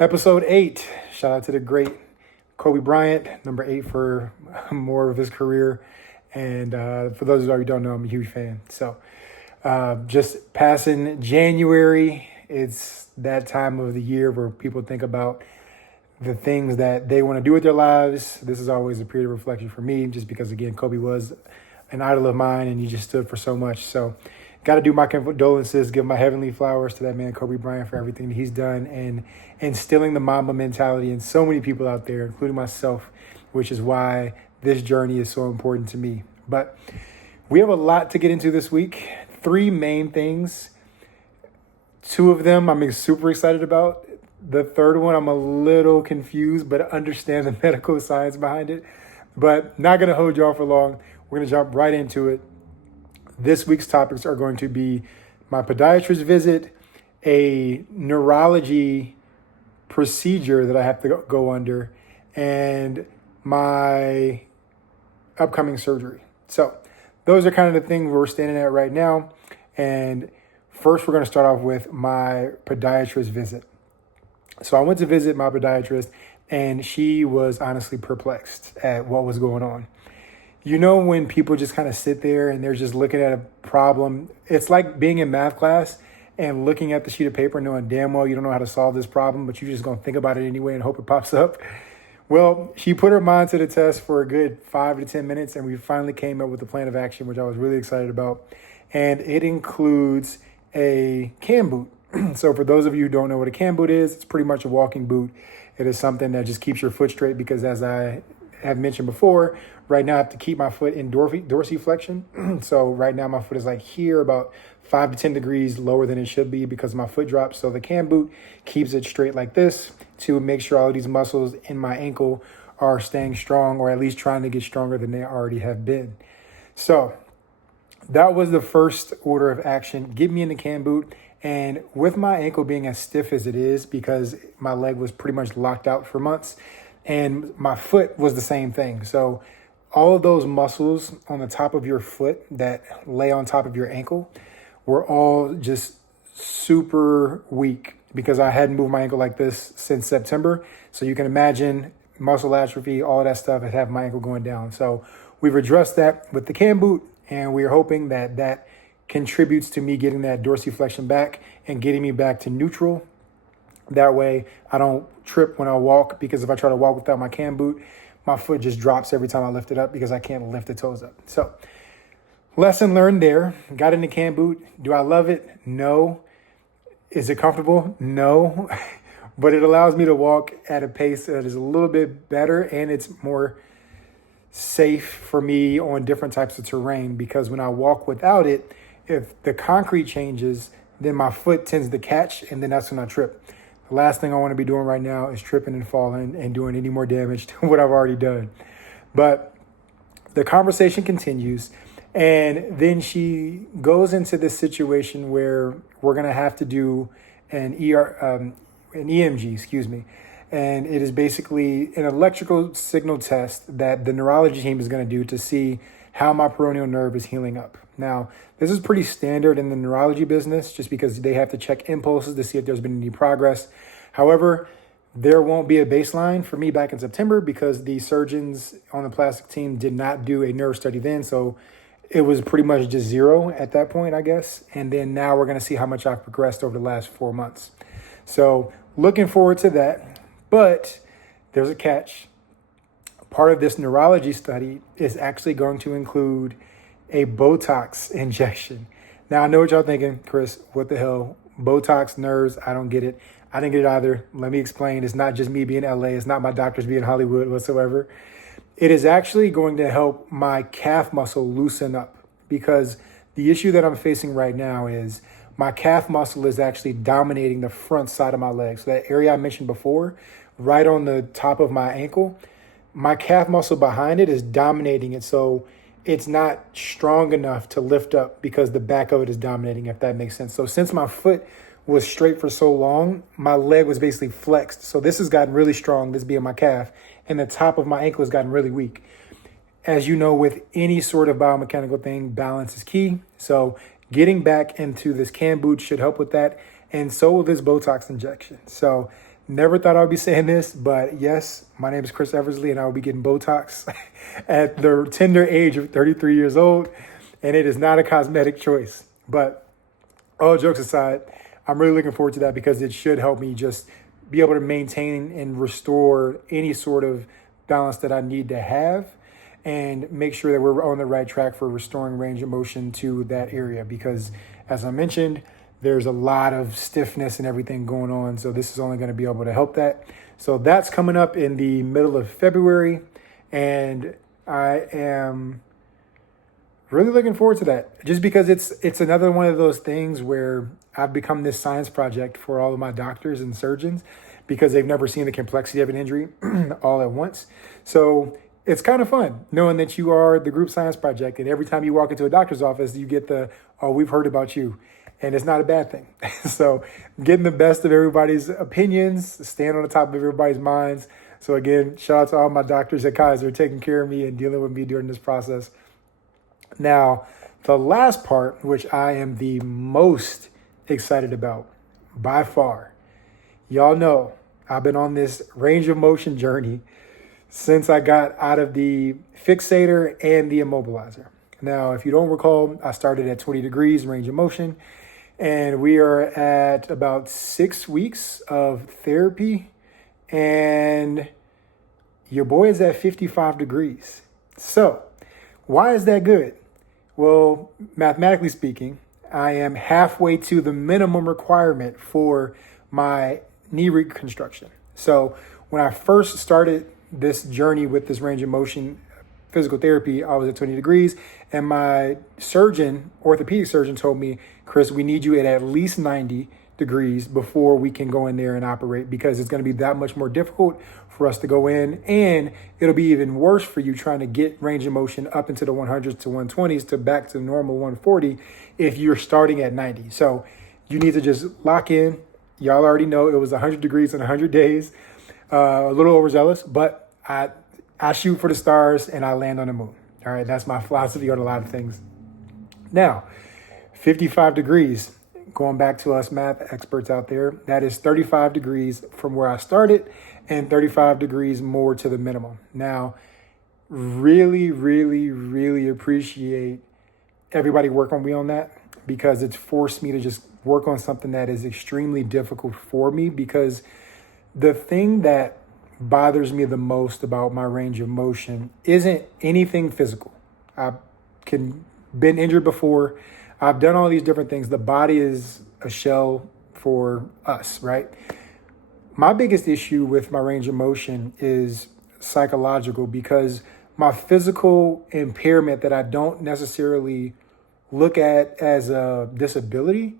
Episode 8. Shout out to the great Kobe Bryant, number 8 for more of his career. And for those of you who don't know, I'm a huge fan. So just passing January, it's that time of the year where people think about the things that they want to do with their lives. This is always a period of reflection for me, just because, again, Kobe was an idol of mine and he just stood for so much. So got to do my condolences, give my heavenly flowers to that man, Kobe Bryant, for everything that he's done and instilling the Mamba mentality in so many people out there, including myself, which is why this journey is so important to me. But we have a lot to get into this week. 3 main things. 2 of them I'm super excited about. The third one I'm a little confused, but understand the medical science behind it. But not going to hold y'all for long. We're going to jump right into it. This week's topics are going to be my podiatrist visit, a neurology procedure that I have to go under, and my upcoming surgery. So those are kind of the things we're standing at right now. And first, we're going to start off with my podiatrist visit. So I went to visit my podiatrist, and she was honestly perplexed at what was going on. You know, when people just kind of sit there and they're just looking at a problem, it's like being in math class and looking at the sheet of paper knowing damn well you don't know how to solve this problem, but you're just going to think about it anyway and hope it pops up. Well, she put her mind to the test for a good 5 to 10 minutes, and we finally came up with a plan of action, which I was really excited about. And it includes a cam boot. So for those of you who don't know what a cam boot is, it's pretty much a walking boot. It is something that just keeps your foot straight because, as I have mentioned before, right now I have to keep my foot in dorsiflexion. So right now my foot is like here, about 5 to 10 degrees lower than it should be because my foot drops. So the cam boot keeps it straight like this to make sure all of these muscles in my ankle are staying strong, or at least trying to get stronger than they already have been. So that was the first order of action. Get me in the cam boot. And with my ankle being as stiff as it is, because my leg was pretty much locked out for months, and my foot was the same thing. So all of those muscles on the top of your foot that lay on top of your ankle were all just super weak because I hadn't moved my ankle like this since September. So you can imagine muscle atrophy, all of that stuff had my ankle going down. So we've addressed that with the cam boot, and we're hoping that that contributes to me getting that dorsiflexion back and getting me back to neutral. That way I don't trip when I walk, because if I try to walk without my cam boot, my foot just drops every time I lift it up because I can't lift the toes up. So lesson learned there. Got in the cam boot. Do I love it? No. Is it comfortable? No. But it allows me to walk at a pace that is a little bit better, and it's more safe for me on different types of terrain, because when I walk without it, if the concrete changes, then my foot tends to catch, and then that's when I trip. The last thing I want to be doing right now is tripping and falling and doing any more damage to what I've already done. But the conversation continues, and then she goes into this situation where we're going to have to do an EMG, and it is basically an electrical signal test that the neurology team is going to do to see how my peroneal nerve is healing up. Now, this is pretty standard in the neurology business, just because they have to check impulses to see if there's been any progress. However, there won't be a baseline for me back in September because the surgeons on the plastic team did not do a nerve study then. So it was pretty much just 0 at that point, I guess. And then now we're going to see how much I've progressed over the last 4 months. So looking forward to that. But there's a catch. Part of this neurology study is actually going to include a Botox injection. Now, I know what y'all thinking, Chris, what the hell? Botox, nerves, I don't get it. I didn't get it either. Let me explain. It's not just me being LA. It's not my doctors being Hollywood whatsoever. It is actually going to help my calf muscle loosen up, because the issue that I'm facing right now is my calf muscle is actually dominating the front side of my leg. So that area I mentioned before, right on the top of my ankle, my calf muscle behind it is dominating it. So it's not strong enough to lift up because the back of it is dominating, if that makes sense. So since my foot was straight for so long, my leg was basically flexed. So this has gotten really strong, this being my calf, and the top of my ankle has gotten really weak. As you know, with any sort of biomechanical thing, balance is key. So getting back into this cam boot should help with that. and so will this Botox injection. So never thought I would be saying this, but yes, my name is Chris Eversley, and I will be getting Botox at the tender age of 33 years old, and it is not a cosmetic choice. But all jokes aside, I'm really looking forward to that because it should help me just be able to maintain and restore any sort of balance that I need to have and make sure that we're on the right track for restoring range of motion to that area. Because as I mentioned, there's a lot of stiffness and everything going on. So this is only going to be able to help that. So that's coming up in the middle of February. And I am really looking forward to that just because it's another one of those things where I've become this science project for all of my doctors and surgeons because they've never seen the complexity of an injury all at once. So it's kind of fun knowing that you are the group science project. And every time you walk into a doctor's office, you get oh, we've heard about you. And it's not a bad thing. So getting the best of everybody's opinions, staying on the top of everybody's minds. So again, shout out to all my doctors at Kaiser taking care of me and dealing with me during this process. Now, the last part, which I am the most excited about by far, y'all know I've been on this range of motion journey since I got out of the fixator and the immobilizer. Now, if you don't recall, I started at 20 degrees range of motion, and we are at about 6 weeks of therapy, and your boy is at 55 degrees. So why is that good? Well, mathematically speaking, I am halfway to the minimum requirement for my knee reconstruction. So when I first started this journey with this range of motion physical therapy, I was at 20 degrees, and my surgeon, orthopedic surgeon, told me, Chris, we need you at least 90 degrees before we can go in there and operate because it's going to be that much more difficult for us to go in, and it'll be even worse for you trying to get range of motion up into the 100s to 120s to back to normal 140 if you're starting at 90. So you need to just lock in. Y'all already know it was 100 degrees in 100 days. A little overzealous, but I shoot for the stars and I land on the moon. All right, that's my philosophy on a lot of things. Now, 55 degrees, going back to us math experts out there, that is 35 degrees from where I started and 35 degrees more to the minimum. Now, really, really, really appreciate everybody working with me on that because it's forced me to just work on something that is extremely difficult for me because the thing that bothers me the most about my range of motion isn't anything physical. I've been injured before. I've done all these different things. The body is a shell for us, right? My biggest issue with my range of motion is psychological because my physical impairment that I don't necessarily look at as a disability,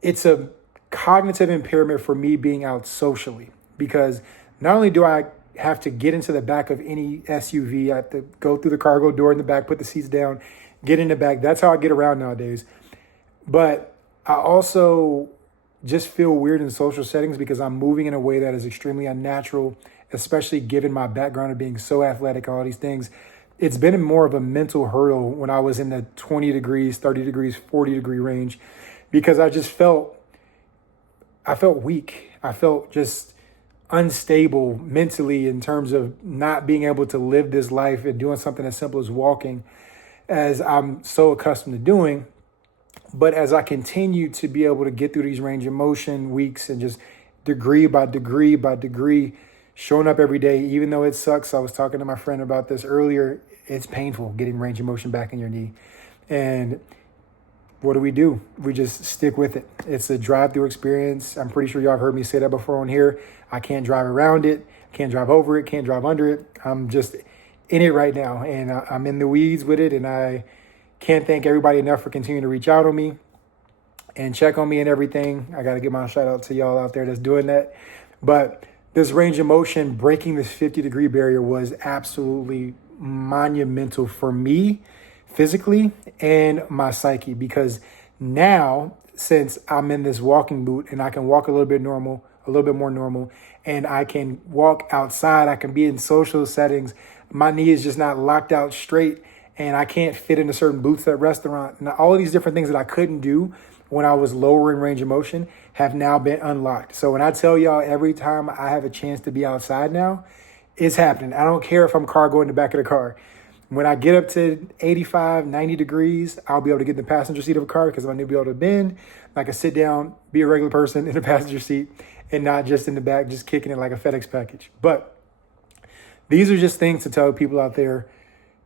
it's a cognitive impairment for me being out socially because not only do I have to get into the back of any SUV, I have to go through the cargo door in the back, put the seats down, get in the back. That's how I get around nowadays. But I also just feel weird in social settings because I'm moving in a way that is extremely unnatural, especially given my background of being so athletic, all these things. It's been more of a mental hurdle when I was in the 20 degrees, 30 degrees, 40 degree range because I felt weak. I felt just unstable mentally in terms of not being able to live this life and doing something as simple as walking as I'm so accustomed to doing. But as I continue to be able to get through these range of motion weeks and just degree by degree by degree, showing up every day, even though it sucks. I was talking to my friend about this earlier. It's painful getting range of motion back in your knee. And what do? We just stick with it. It's a drive-through experience. I'm pretty sure y'all have heard me say that before on here. I can't drive around it, can't drive over it, can't drive under it. I'm just in it right now, and I'm in the weeds with it, and I can't thank everybody enough for continuing to reach out on me and check on me and everything. I got to give my shout out to y'all out there that's doing that. But this range of motion, breaking this 50-degree barrier was absolutely monumental for me physically and my psyche because now, since I'm in this walking boot and I can walk a little bit more normal, and I can walk outside, I can be in social settings, my knee is just not locked out straight and I can't fit into certain booths at restaurant. And all of these different things that I couldn't do when I was lower in range of motion have now been unlocked. So when I tell y'all every time I have a chance to be outside now, it's happening. I don't care if I'm cargo in the back of the car. When I get up to 85, 90 degrees, I'll be able to get in the passenger seat of a car because I'm going to be able to bend. I can sit down, be a regular person in the passenger seat and not just in the back, just kicking it like a FedEx package. But these are just things to tell people out there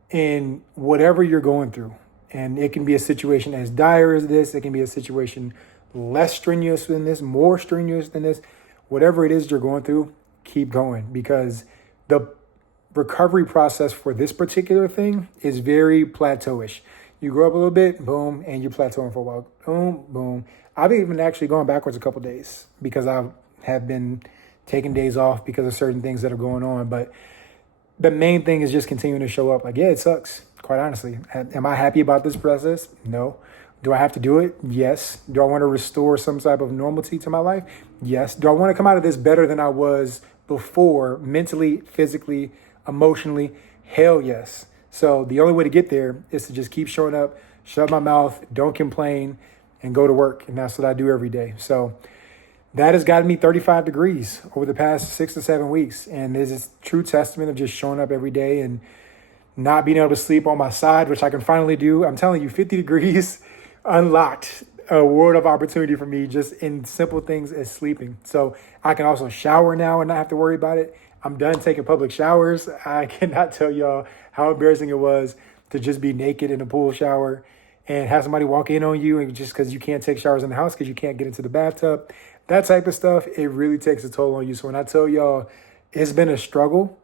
in whatever you're going through. And it can be a situation as dire as this. It can be a situation less strenuous than this, more strenuous than this. Whatever it is you're going through, keep going, because the recovery process for this particular thing is very plateauish. You grow up a little bit, boom, and you're plateauing for a while. Boom, boom. I've even actually gone backwards a couple of days because I have been taking days off because of certain things that are going on. But the main thing is just continuing to show up. Like, yeah, it sucks, quite honestly. Am I happy about this process? No. Do I have to do it? Yes. Do I want to restore some type of normalcy to my life? Yes. Do I want to come out of this better than I was before, mentally, physically, emotionally? Hell yes. So the only way to get there is to just keep showing up, shut my mouth, don't complain, and go to work. And that's what I do every day. So that has gotten me 35 degrees over the past 6 to 7 weeks. And this is true testament of just showing up every day and not being able to sleep on my side, which I can finally do. I'm telling you, 50 degrees unlocked a world of opportunity for me just in simple things as sleeping. So I can also shower now and not have to worry about it. I'm done taking public showers. I cannot tell y'all how embarrassing it was to just be naked in a pool shower and have somebody walk in on you and just because you can't take showers in the house because you can't get into the bathtub. That type of stuff, it really takes a toll on you. So when I tell y'all it's been a struggle,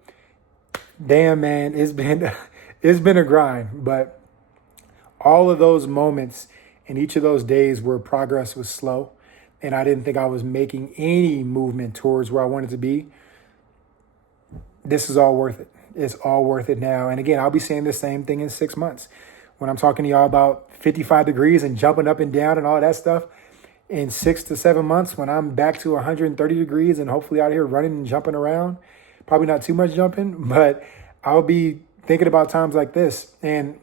damn, man, it's been a grind. But all of those moments in each of those days where progress was slow and I didn't think I was making any movement towards where I wanted to be, this is all worth it. It's all worth it now. And again, I'll be saying the same thing in 6 months. When I'm talking to y'all about 55 degrees and jumping up and down and all that stuff, in 6 to 7 months, when I'm back to 130 degrees and hopefully out here running and jumping around, probably not too much jumping, but I'll be thinking about times like this. And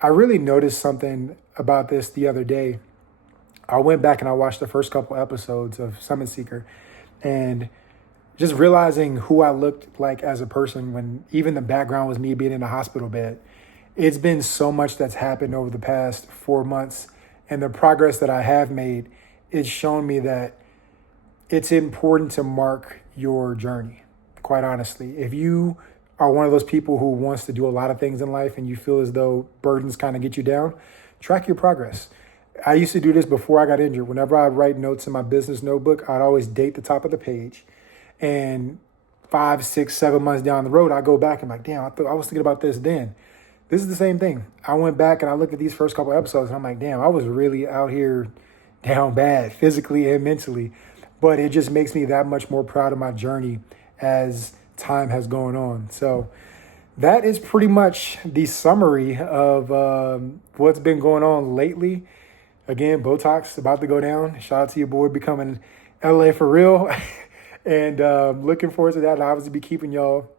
I really noticed something about this the other day. I went back and I watched the first couple episodes of Summit S33ker and just realizing who I looked like as a person when even the background was me being in a hospital bed. It's been so much that's happened over the past 4 months, and the progress that I have made, it's shown me that it's important to mark your journey, quite honestly. If you are one of those people who wants to do a lot of things in life and you feel as though burdens kind of get you down, track your progress. I used to do this before I got injured. Whenever I write notes in my business notebook, I'd always date the top of the page. And 5, 6, 7 months down the road, I go back and I'm like, damn, I was thinking about this then. This is the same thing. I went back and I looked at these first couple episodes and I'm like, damn, I was really out here down bad physically and mentally. But it just makes me that much more proud of my journey as time has gone on. So that is pretty much the summary of what's been going on lately. Again, Botox about to go down. Shout out to your boy becoming LA for real. And looking forward to that. I'll obviously be keeping y'all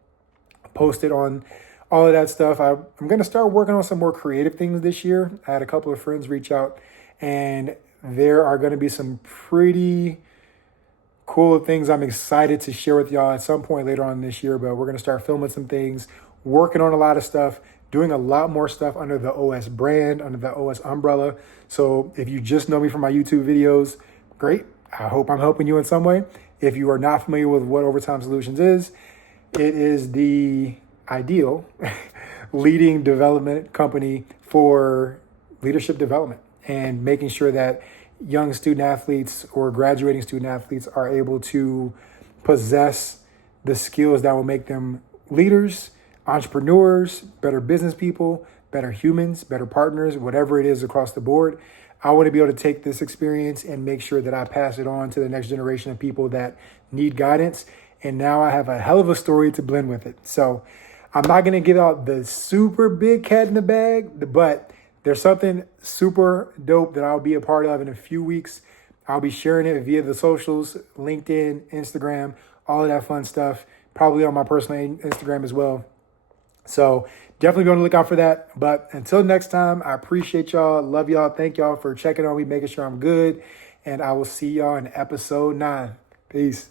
posted on all of that stuff. I'm going to start working on some more creative things this year. I had a couple of friends reach out, and there are going to be some pretty cool things I'm excited to share with y'all at some point later on this year. But we're going to start filming some things, working on a lot of stuff, doing a lot more stuff under the OS brand, under the OS umbrella. So if you just know me from my YouTube videos, great. I hope I'm helping you in some way. If you are not familiar with what Overtime Solutions is, it is the ideal leading development company for leadership development and making sure that young student athletes or graduating student athletes are able to possess the skills that will make them leaders, entrepreneurs, better business people, better humans, better partners, whatever it is across the board. I want to be able to take this experience and make sure that I pass it on to the next generation of people that need guidance. And now I have a hell of a story to blend with it. So I'm not going to give out the super big cat in the bag, but there's something super dope that I'll be a part of in a few weeks. I'll be sharing it via the socials, LinkedIn, Instagram, all of that fun stuff, probably on my personal Instagram as well. So definitely be on the lookout for that. But until next time, I appreciate y'all. Love y'all. Thank y'all for checking on me, making sure I'm good. And I will see y'all in episode 9. Peace.